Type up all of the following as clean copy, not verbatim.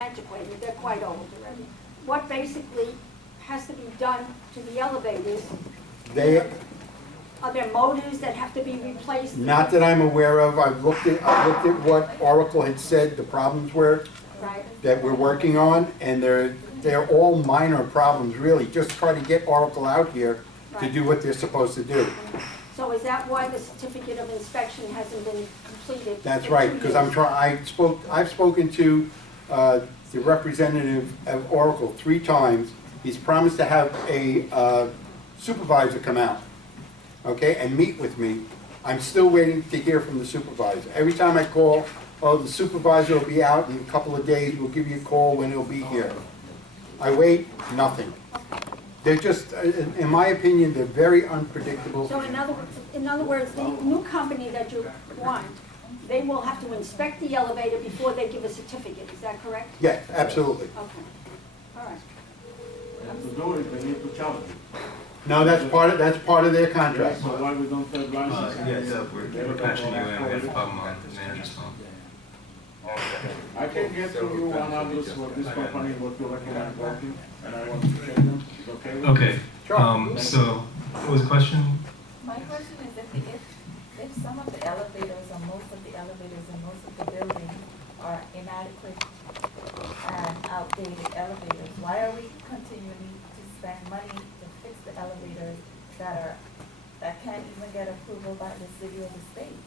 antiquated, they're quite old already. What basically has to be done to the elevators? Are there motors that have to be replaced? Not that I'm aware of. I've looked at what Oracle had said the problems were Right. that we're working on, and they're all minor problems, really. Just try to get Oracle out here to do what they're supposed to do. So is that why the certificate of inspection hasn't been completed? That's for right, 2 because years? I've spoken to the representative of Oracle 3 times. He's promised to have a supervisor come out, okay, and meet with me. I'm still waiting to hear from the supervisor. Every time I call, oh, the supervisor will be out in a couple of days, we'll give you a call when he'll be here. I wait, nothing. They're just, in my opinion, they're very unpredictable. So in other words, the new company that you want, they will have to inspect the elevator before they give a certificate, is that correct? Yes, absolutely. Okay, all right. And to do it, they need to charge you. No, that's part of their contract. So why we don't have license? Yes, we're patching you in, we have a problem on the manager's phone. I can get to you one address for this company, what you recommend working, and I want to check them, it's okay with you? Okay, Sure. so, what was the question? My question is if some of the elevators or most of the elevators in most of the buildings are inadequate and outdated elevators, why are we continuing to spend money to fix the elevators that can't even get approval by the city or the state?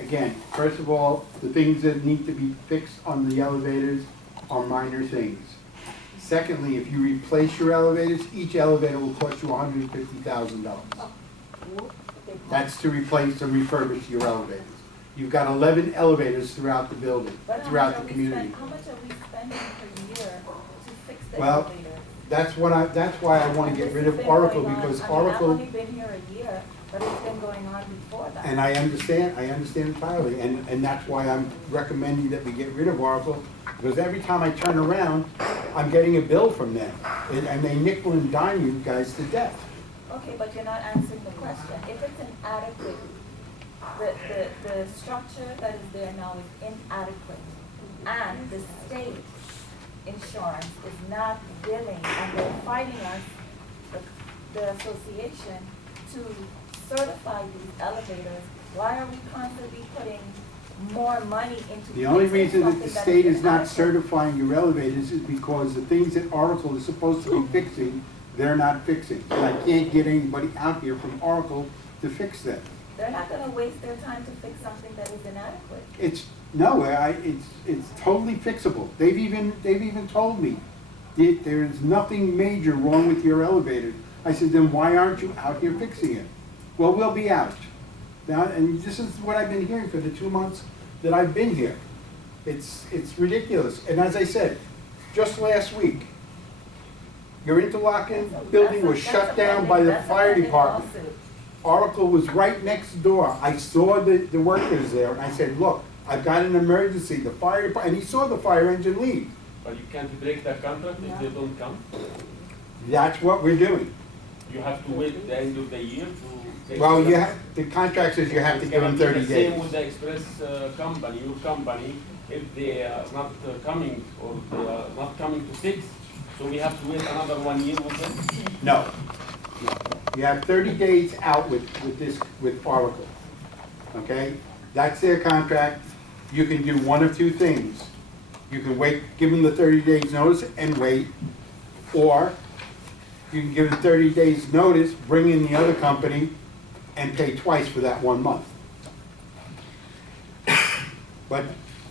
Again, first of all, the things that need to be fixed on the elevators are minor things. Secondly, if you replace your elevators, each elevator will cost you $150,000. That's to replace and refurbish your elevators. You've got 11 elevators throughout the building, But throughout the community. how much are we spending per year to fix the Well, elevators? That's why I want to get rid of Oracle, because Oracle, I've only been here a year, but it's been going on before that. and I understand entirely, and that's why I'm recommending that we get rid of Oracle, because every time I turn around, I'm getting a bill from them, and they nickel and dime you guys to death. Okay, but you're not answering the question. If it's inadequate, the structure that is there now is inadequate, and the state insurance is not billing, and they're fighting us, the association, to certify these elevators, why are we constantly putting more money into The only fixing reason that something the that state is not inadequate? certifying your elevators is because the things that Oracle is supposed to be fixing, they're not fixing. And I can't get anybody out here from Oracle to fix them. They're not gonna waste their time to fix something that is inadequate. It's totally fixable. They've even told me there's nothing major wrong with your elevator. I said, then why aren't you out here fixing it? Well, we'll be out. Now, and this is what I've been hearing for the 2 months that I've been here. It's ridiculous. And as I said, just last week, your Interlochen building was shut down by the fire department. Oracle was right next door. I saw the workers there, and I said, look, I've got an emergency. The fire department, and he saw the fire engine leave. But you can't break the contract if they don't come. That's what we're doing. You have to wait the end of the year to take. Well, the- the contract says you have to give them It's gonna 30 be the same days. with the express company, your company, if they are not coming or they are not coming to fix, so we have to wait another 1 year with them. No. You have 30 days out with Oracle, okay? That's their contract. You can do one of two things. You can wait, give them the 30 days notice and wait, or you can give them 30 days notice, bring in the other company, and pay twice for that 1 month. But,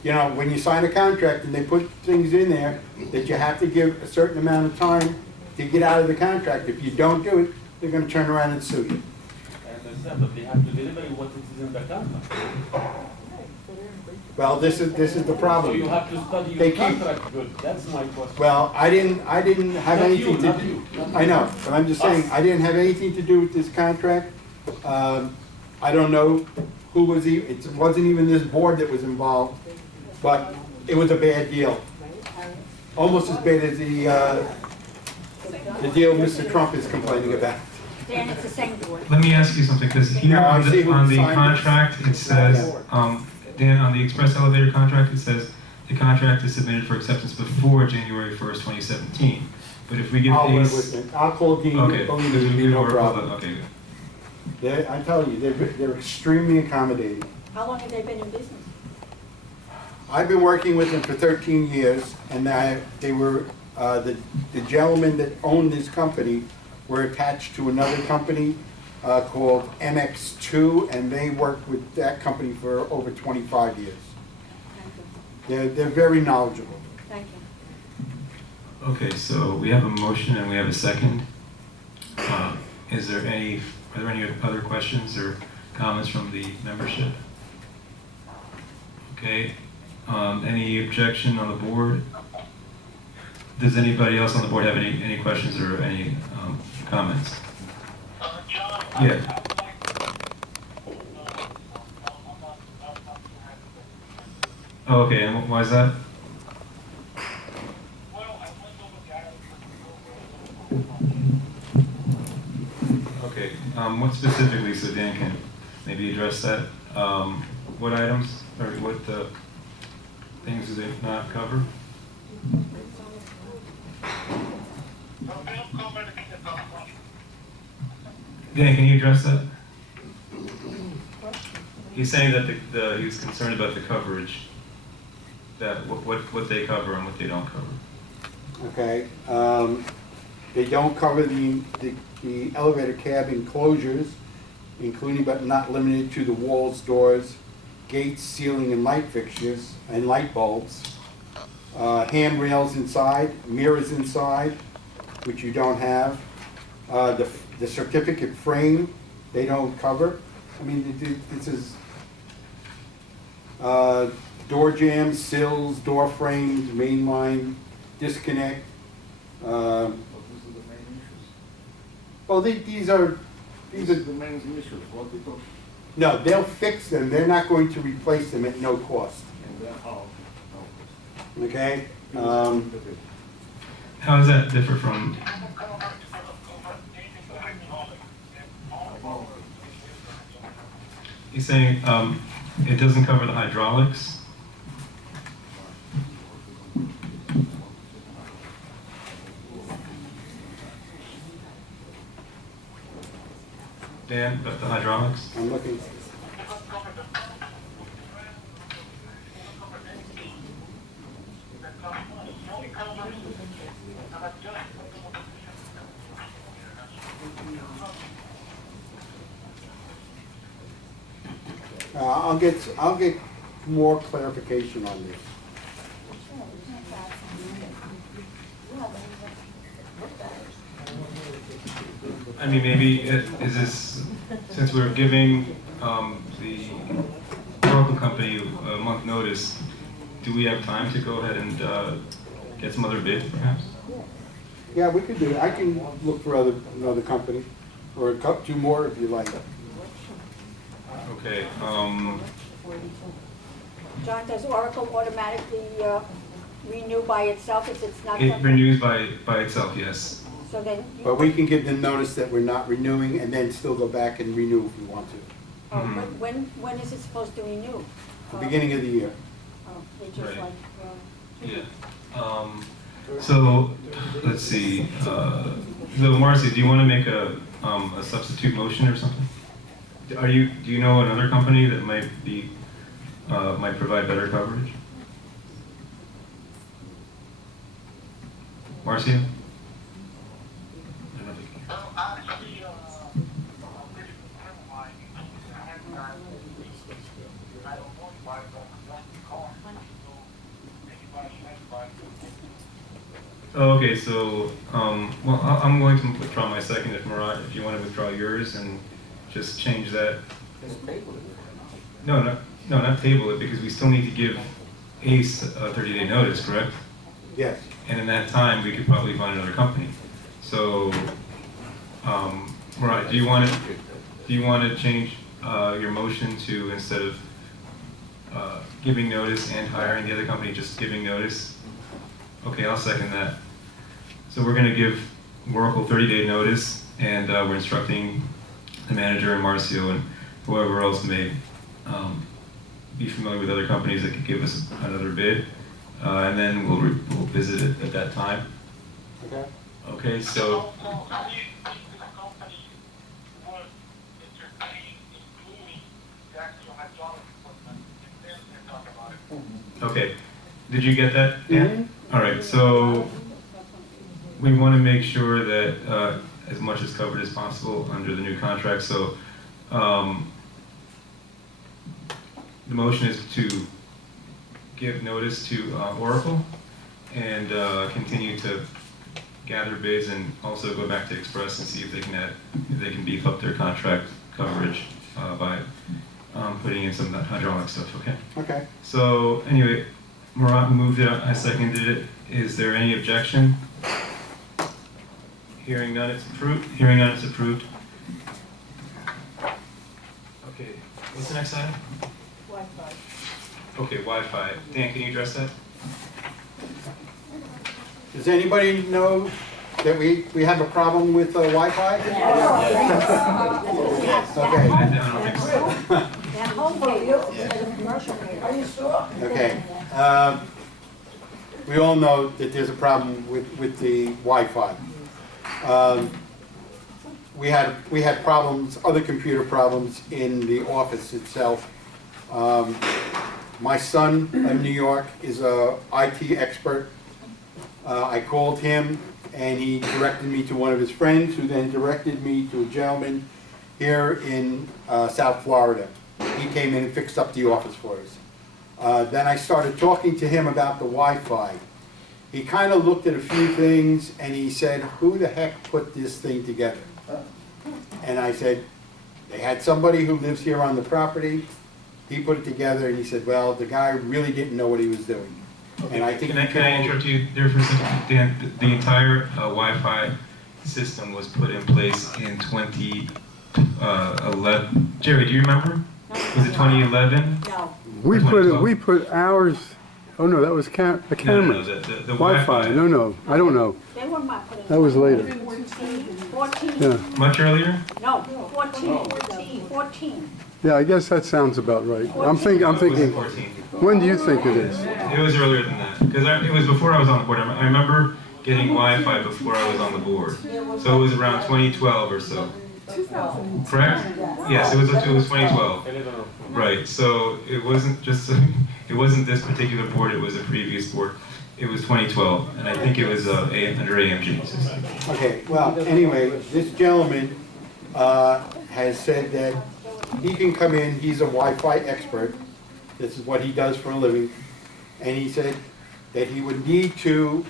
you know, when you sign a contract and they put things in there that you have to give a certain amount of time to get out of the contract, if you don't do it, they're gonna turn around and sue you. I understand, but they have to deliver what it is in the contract. Well, this is the So you problem. have to study They your keep- contract good, that's my question. Well, I didn't have Not anything you, to not do. you, not I you. know, but I'm just saying, Us. I didn't have anything to do with this contract. I don't know who was, it wasn't even this board that was involved, but it was a bad deal. Almost as bad as the deal Mr. Trump is complaining about. Dan, it's the same board. Let me ask you something, because here No, I on see the, who on the signed it. contract, it says, Dan, on the express elevator contract, it says the contract is submitted for acceptance before January 1st, 2017. But if we give I'll work ACE... with it. I'll call Dean, Okay, believe me, we no don't work with problem. it. Okay, good. I tell you, they're extremely accommodating. How long have they been in business? I've been working with them for 13 years, and they were, the gentlemen that owned this company were attached to another company called MX2, and they worked with that company for over 25 years. Thank you. They're very knowledgeable. Thank you. Okay, so we have a motion and we have a second. Are there any other questions or comments from the membership? Okay, any objection on the board? Does anybody else on the board have any questions or any comments? Yeah. Oh, okay, and why is that? Okay, what specifically, so Dan can maybe address that? What items, or what things do they not cover? Dan, can you address that? He's saying that he was concerned about the coverage, that what they cover and what they don't cover. Okay, they don't cover the elevator cab enclosures, including but not limited to the walls, doors, gates, ceiling, and light fixtures, and light bulbs. Handrails inside, mirrors inside, which you don't have. The certificate frame, they don't cover. I mean, this is door jambs, sills, door frames, main line, disconnect. But this is the main issues. Well, these are, This is the main issues, what we talk, no, they'll fix them. They're not going to replace them at no cost, and then how? okay? How does that differ from? He's saying it doesn't cover the hydraulics. Dan, about the hydraulics? I'm looking. I'll get more clarification on this. I mean, maybe is this, since we're giving the Oracle company a month notice, do we have time to go ahead and get some other bids perhaps? Yeah, we could do it. I can look for another company, or two more if you like. Okay, John, does Oracle automatically renew by itself if it's not? it renews by itself, yes. So then But you, we can give them notice that we're not renewing, and then still go back and renew if we want to. oh, when is it supposed to renew? The beginning of the year. Oh, they just Right. like, Yeah. So, let's see, so Marcy, do you want to make a substitute motion or something? Do you know another company that might provide better coverage? Marcia? Oh, okay, so, well, I'm going to withdraw my second if Murat, if you want to withdraw yours and just change that. No, not table it, because we still need to give ACE a 30-day notice, correct? Yes. And in that time, we could probably find another company. So, Murat, do you want to change your motion to, instead of giving notice and hiring the other company, just giving notice? Okay, I'll second that. So we're going to give Oracle 30-day notice, and we're instructing the manager and Marcio and whoever else may be familiar with other companies that could give us another bid. and then we'll visit it at that time. Okay. Okay, so, How do you think this company would entertain including the actual hydraulic equipment if they're talking about it? okay, did you get that, Dan? All right, so we want to make sure that as much is covered as possible under the new contract, so the motion is to give notice to Oracle and continue to gather bids and also go back to Express and see if they can beef up their contract coverage by putting in some hydraulic stuff, okay? Okay. So anyway, Murat moved it, I seconded it. Is there any objection? Hearing none, it's approved. Hearing none, it's approved. Okay, what's the next item? Wi-Fi. Okay, Wi-Fi. Dan, can you address that? Does anybody know that we have a problem with Wi-Fi? Okay. I don't think so. That home cable instead of commercial cable. Okay. We all know that there's a problem with the Wi-Fi. We had problems, other computer problems in the office itself. My son in New York is a IT expert. I called him and he directed me to one of his friends who then directed me to a gentleman here in South Florida. He came in and fixed up the office for us. Then I started talking to him about the Wi-Fi. He kind of looked at a few things and he said, who the heck put this thing together? And I said, they had somebody who lives here on the property. He put it together and he said, well, the guy really didn't know what he was doing. And I think Can I interrupt you there for a second? Dan, the entire Wi-Fi system was put in place in 2011. Jerry, do you remember? Was it 2011? No. We put ours, oh no, that was the No, camera. the Wi-Fi, no, I don't know. They were not putting. That was later. 14. Yeah, Much earlier? No, 14. 14. yeah, I guess that sounds about right. I'm It wasn't thinking, 14. when do you think it is? It was earlier than that, because it was before I was on the board. I remember getting Wi-Fi before I was on the board. So it was around 2012 or so. Correct? Yes, it was 2012. Right, so it wasn't just, it wasn't this particular board, it was a previous board. It was 2012, and I think it was under AMG system. Okay, well, anyway, this gentleman has said that he can come in, he's a Wi-Fi expert. This is what he does for a living. And he said that he would need to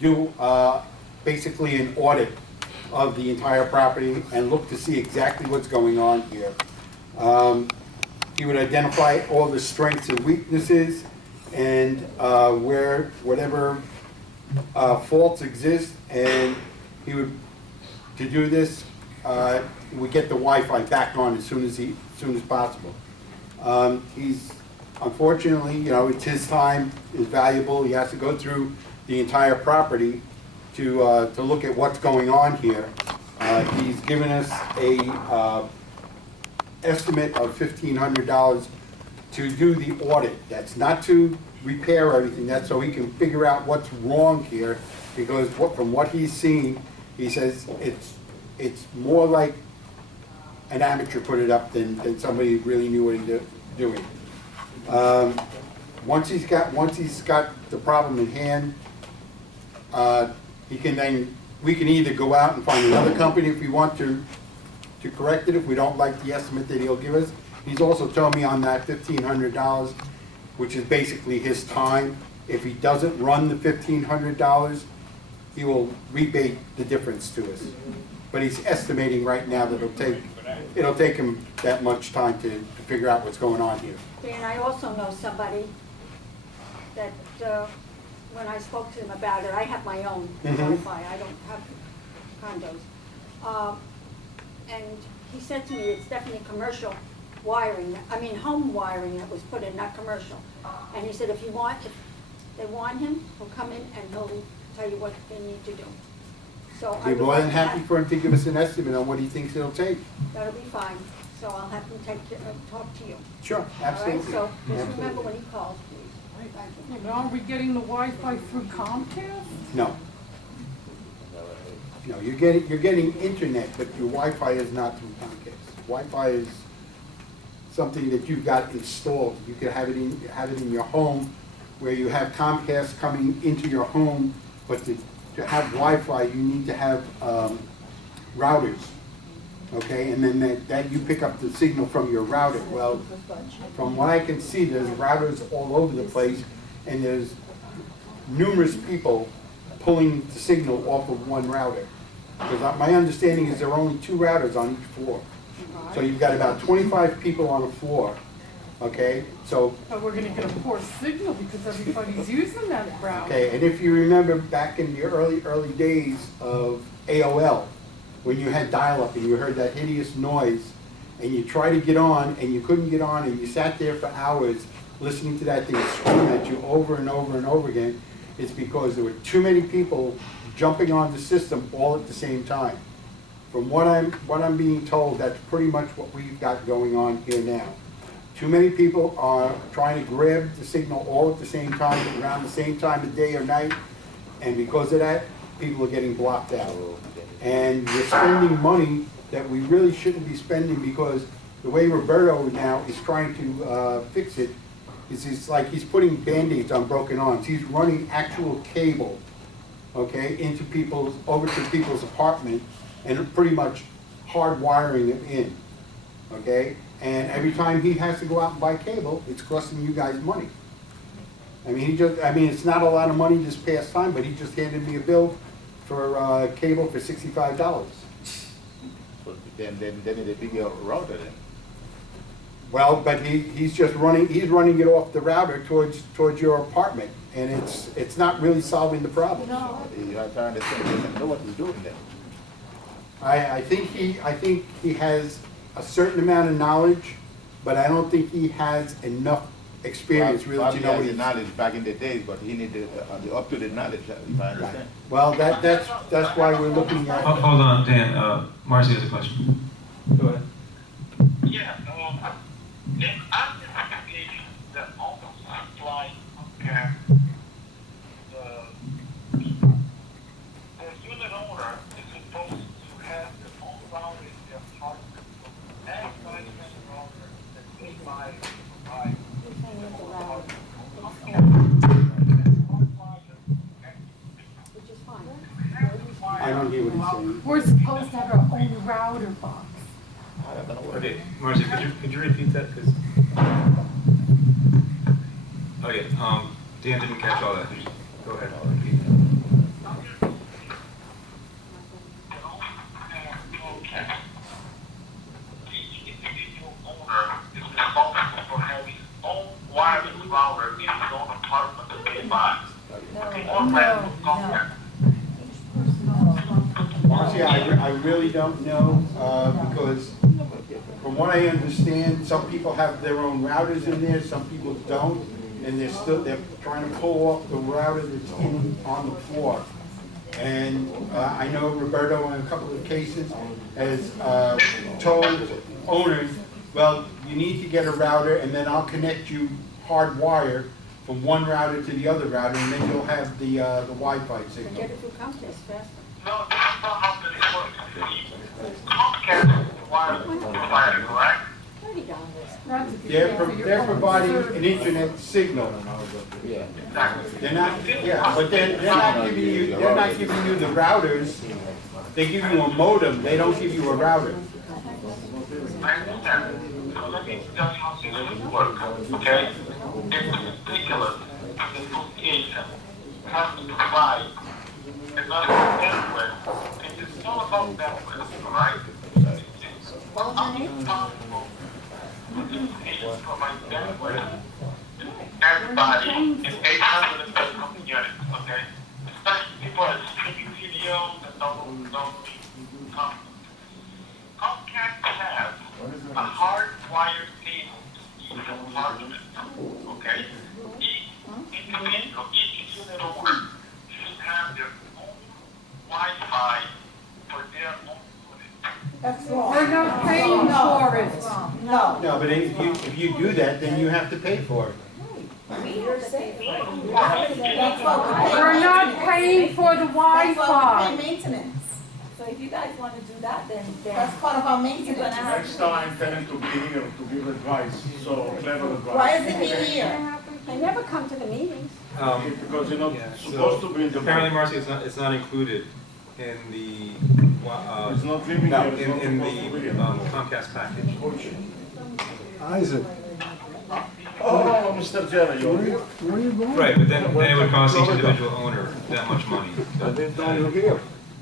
do basically an audit of the entire property and look to see exactly what's going on here. He would identify all the strengths and weaknesses and where whatever faults exist, and he would, to do this, we get the Wi-Fi back on as soon as possible. He's unfortunately, you know, it's his time is valuable. He has to go through the entire property to look at what's going on here. He's given us a estimate of $1,500 to do the audit. That's not to repair everything, that's so he can figure out what's wrong here, because from what he's seen, he says it's more like an amateur put it up than somebody who really knew what he was doing. Once he's got the problem in hand, we can either go out and find another company if we want to correct it, if we don't like the estimate that he'll give us. He's also told me on that $1,500, which is basically his time, if he doesn't run the $1,500, he will rebate the difference to us. But he's estimating right now that it'll take him that much time to figure out what's going on here. And I also know somebody that, when I spoke to him about it, I have my own Wi-Fi, I don't have condos. And he said to me, it's definitely commercial wiring, home wiring that was put in, not commercial. And he said if they want him, he'll come in and he'll tell you what they need to do. So I'd be more than happy for him to give us an estimate on what he thinks it'll take. That'll be fine, so I'll have him talk to you. Sure, All right, absolutely. so just Absolutely. remember when he calls, please. Thank you. But are we getting the Wi-Fi through Comcast? No. No, you're getting internet, but your Wi-Fi is not through Comcast. Wi-Fi is something that you've got installed. You could have it in your home, where you have Comcast coming into your home, but to have Wi-Fi, you need to have routers, okay? And then that you pick up the signal from your router. Well, from what I can see, there's routers all over the place, and there's numerous people pulling the signal off of one router. Because my understanding is there are only 2 routers on each floor. So you've got about 25 people on a floor, okay? So, But we're gonna get a poor signal because everybody's using that route. okay, and if you remember back in the early days of AOL, when you had dial-up and you heard that hideous noise, and you tried to get on and you couldn't get on, and you sat there for hours listening to that thing scream at you over and over and over again, it's because there were too many people jumping on the system all at the same time. From what I'm being told, that's pretty much what we've got going on here now. Too many people are trying to grab the signal all at the same time, around the same time of day or night, and because of that, people are getting blocked out. And we're spending money that we really shouldn't be spending, because the way Roberto now is trying to fix it is it's like he's putting Band-Aids on broken arms. He's running actual cable, okay, over to people's apartment, and pretty much hardwiring them in, okay? And every time he has to go out and buy cable, it's costing you guys money. I mean, it's not a lot of money this past time, but he just handed me a bill for cable for $65. But then it's a bigger router then. Well, but he's running it off the router towards your apartment, and it's not really solving the problem. You have to understand, he doesn't know what he's doing then. I think he has a certain amount of knowledge, but I don't think he has enough experience really to Probably know has what the he's. knowledge back in the days, but he needed the up-to-date knowledge, if I understand. Well, that's why we're looking at. Hold on, Dan, Marcy has a question. Go ahead. Yeah, in our investigation, the office supply care, the unit owner is supposed to have their own router in their apartment. Everybody has a router that they buy. Which is fine. I don't hear what he's saying. We're supposed to have our own router box. Okay, Marcy, could you repeat that, because? Oh yeah, Dan didn't catch all that. Go ahead. Each individual owner is responsible for having his own wireless router in his own apartment that they buy. Or rent from Comcast. Marcy, I really don't know, because from what I understand, some people have their own routers in there, some people don't, and they're trying to pull off the router that's on the floor. And I know Roberto in a couple of cases has told owners, well, you need to get a router, and then I'll connect you hardwire from one router to the other router, and then you'll have the Wi-Fi And signal. get it through Comcast faster. No, this is not how this works. Comcast is the wireless provider, correct? $30. That's if you pay for your They're own providing service. an internet signal. Exactly. They're not, yeah, but they're not giving you the routers. They give you a modem, they don't give you a router. I understand. So let me tell you how things work, okay? It's ridiculous. The association has to provide another bandwidth. And it's all about bandwidth, all right? It's impossible for the association to provide bandwidth to everybody in 800 units, okay? Especially people that streaming videos and don't need content. Comcast has a hardwired cable to each apartment, okay? Each individual, each unit owner should have their own Wi-Fi for their own unit. We're not paying for it. No, but if you do that, then you have to pay for it. We have saying. We're not paying for the That's why we pay Wi-Fi. maintenance. So if you guys wanna do that, then That's part of our you're maintenance. gonna have Next time, tell him to be here to give advice, so clever advice. Why isn't he here? They never come to the meetings. Because you're not Yeah, so supposed to be in the. Apparently, Marcy, it's not included in the, He's not living No, here, he's not in supposed to be the here. Comcast package. Isaac, Oh, Mr. Jerry, you're here. where are you going? Right, but then it would cost each individual owner that much money. I didn't know you're here.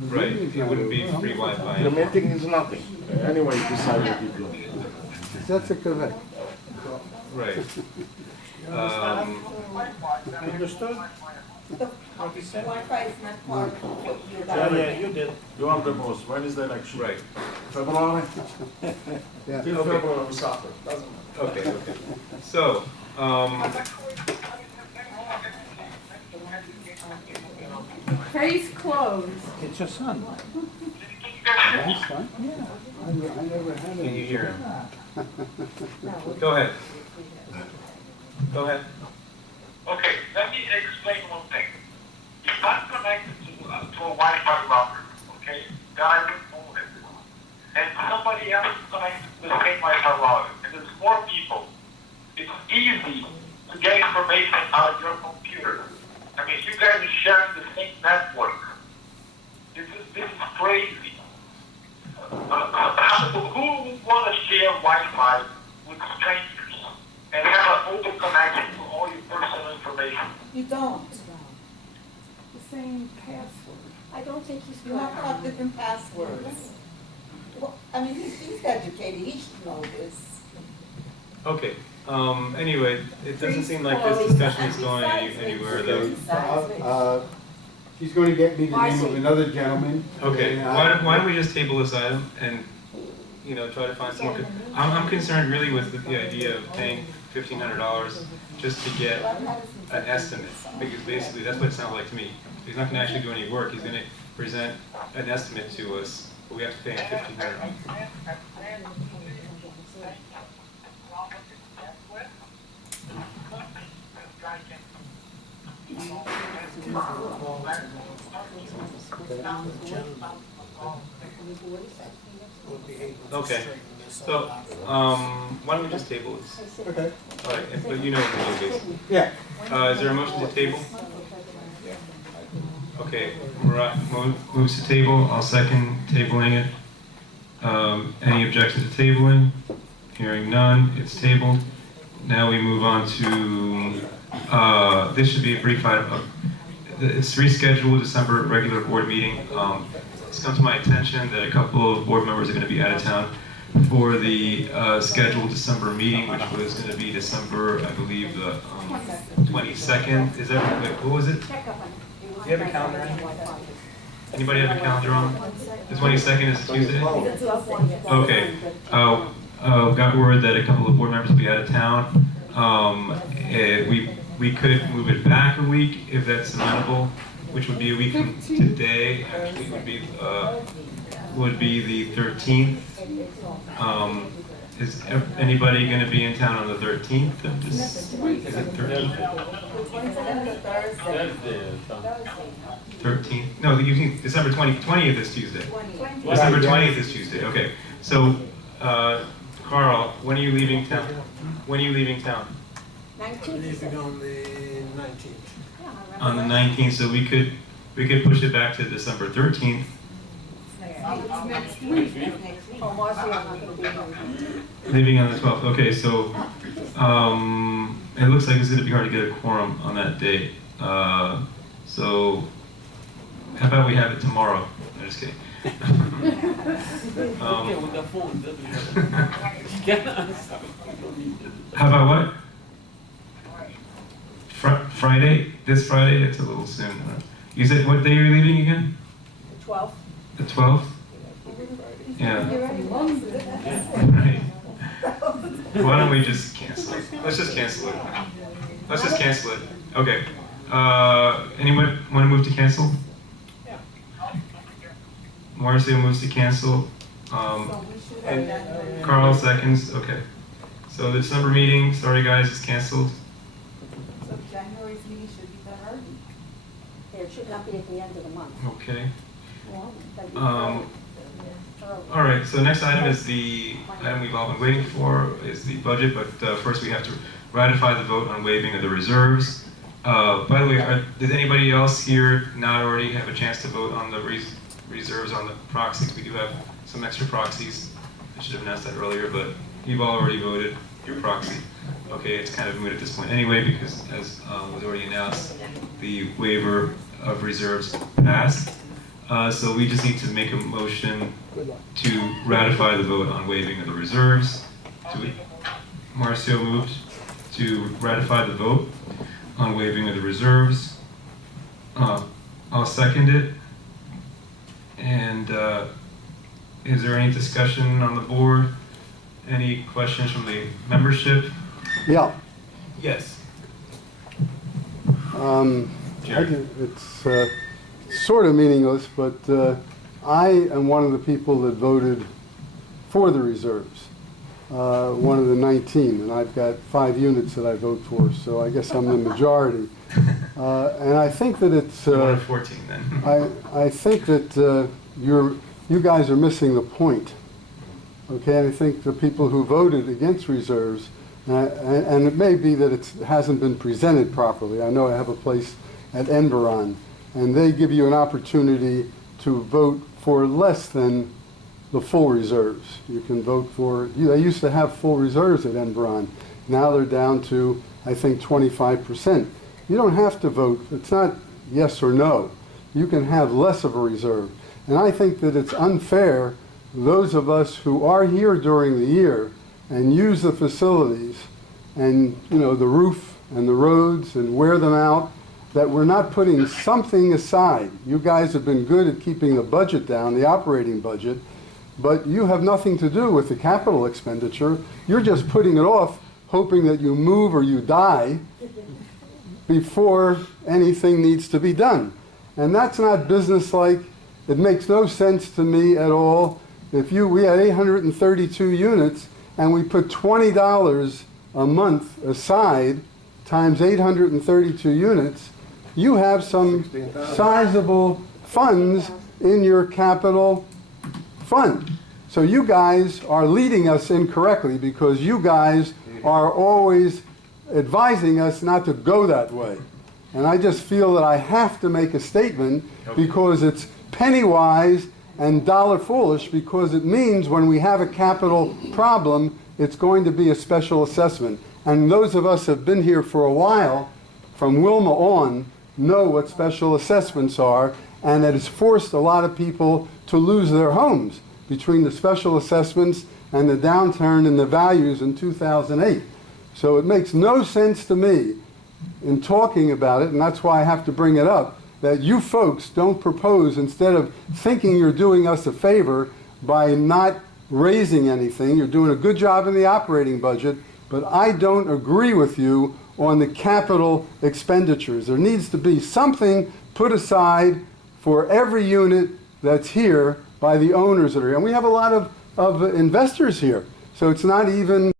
Right, it wouldn't be free The Wi-Fi. meeting is nothing. Anyway, decide what you do. That's a correct. Right. Understood? Wi-Fi is not part of what you Jerry, you did. You are the boss. When is the election? Right, February? Yeah. Till February, soccer, doesn't matter. okay, okay. So, Case closed. It's your son. My son? Yeah. I never had can you it. hear him? Go ahead. Go ahead. Okay, let me explain one thing. If I'm connected to a Wi-Fi router, okay, then I would own it. And somebody else is connected to the same Wi-Fi router, and there's more people. It's easy to get information out of your computer. I mean, you guys are sharing the same network. This is crazy. Who would want to share Wi-Fi with strangers and have an open connection to all your personal information? You don't. The same password. I don't think he's You have to have different passwords. Well, I mean, he's educated, he should know this. Okay, anyway, it doesn't seem like this discussion is going anywhere though. She's going to get me the name of another gentleman. Okay, and why don't we just table this item and, you know, try to find some more, I'm concerned really with the idea of paying $1,500 just to get an estimate, because basically that's what it sounds like to me. He's not gonna actually do any work, he's gonna present an estimate to us, but we have to pay him $1,500. Okay, so, why don't we just table this? Okay. All right, but you know what to do, basically. Yeah. Is there a motion to table? Okay, Marat moves to table, I'll second tabling it. Any objection to tabling? Hearing none, it's tabled. Now we move on to, this should be a brief item. It's rescheduled December regular board meeting. It's come to my attention that a couple of board members are going to be out of town for the scheduled December meeting, which was going to be December, I believe, the 22nd. Is that, wait, what was it? Do you have a calendar? Anybody have a calendar on? The 22nd is Tuesday? Okay. Got word that a couple of board members will be out of town. We could move it back a week if that's amenable, which would be a week from today. Actually, would be the 13th. Is anybody going to be in town on the 13th of this? Is it 13th? 13th? No, you think December 20th is Tuesday. December 20th is Tuesday. Okay. So, Carl, when are you leaving town? When are you leaving town? 19th. Leaving on the 19th. On the 19th, so we could push it back to December 13th. Next week. Oh, Marcy's not gonna be here. Leaving on the 12th. Okay, so it looks like it's going to be hard to get a quorum on that date. So how about we have it tomorrow? I'm just kidding. How about what? Friday? This Friday? It's a little soon. You said what day you're leaving again? 12th. The 12th? Yeah. Right. Why don't we just cancel it? Let's just cancel it. Let's just cancel it. Okay. Anyone want to move to cancel? Marcia moves to cancel. And Carl seconds. Okay. So the December meeting, sorry guys, is canceled. So January should not be at the end of the month. Okay. That'd be Um, early. All right, so next item is the item we've all been waiting for, is the budget, but first we have to ratify the vote on waiving of the reserves. By the way, did anybody else here not already have a chance to vote on the reserves on the proxies? We do have some extra proxies. I should have announced that earlier, but you've all already voted your proxy. Okay, it's kind of moot at this point anyway, because as was already announced, the waiver of reserves passed. So we just need to make a motion to ratify the vote on waiving of the reserves. Marcio moved to ratify the vote on waiving of the reserves. I'll second it. And is there any discussion on the board? Any questions from the membership? Yeah. Yes. It's sort of meaningless, but I am one of the people that voted for the reserves, one of the 19, and I've got 5 units that I vote for, so I guess I'm the majority. And I think that it's... One of 14 then. I think that you guys are missing the point. Okay, I think the people who voted against reserves, and it may be that it hasn't been presented properly. I know I have a place at Enveron, and they give you an opportunity to vote for less than the full reserves. You can vote for, they used to have full reserves at Enveron. Now they're down to, I think, 25%. You don't have to vote. It's not yes or no. You can have less of a reserve. And I think that it's unfair, those of us who are here during the year and use the facilities and, you know, the roof and the roads and wear them out, that we're not putting something aside. You guys have been good at keeping the budget down, the operating budget, but you have nothing to do with the capital expenditure. You're just putting it off, hoping that you move or you die before anything needs to be done. And that's not businesslike. It makes no sense to me at all. If we had 832 units and we put $20 a month aside times 832 units, you have some sizable funds in your capital fund. So you guys are leading us incorrectly because you guys are always advising us not to go that way. And I just feel that I have to make a statement because it's penny wise and dollar foolish, because it means when we have a capital problem, it's going to be a special assessment. And those of us who have been here for a while, from Wilma on, know what special assessments are, and it has forced a lot of people to lose their homes between the special assessments and the downturn in the values in 2008. So it makes no sense to me in talking about it, and that's why I have to bring it up, that you folks don't propose, instead of thinking you're doing us a favor by not raising anything. You're doing a good job in the operating budget, but I don't agree with you on the capital expenditures. There needs to be something put aside for every unit that's here by the owners that are here. And we have a lot of investors here, so it's not even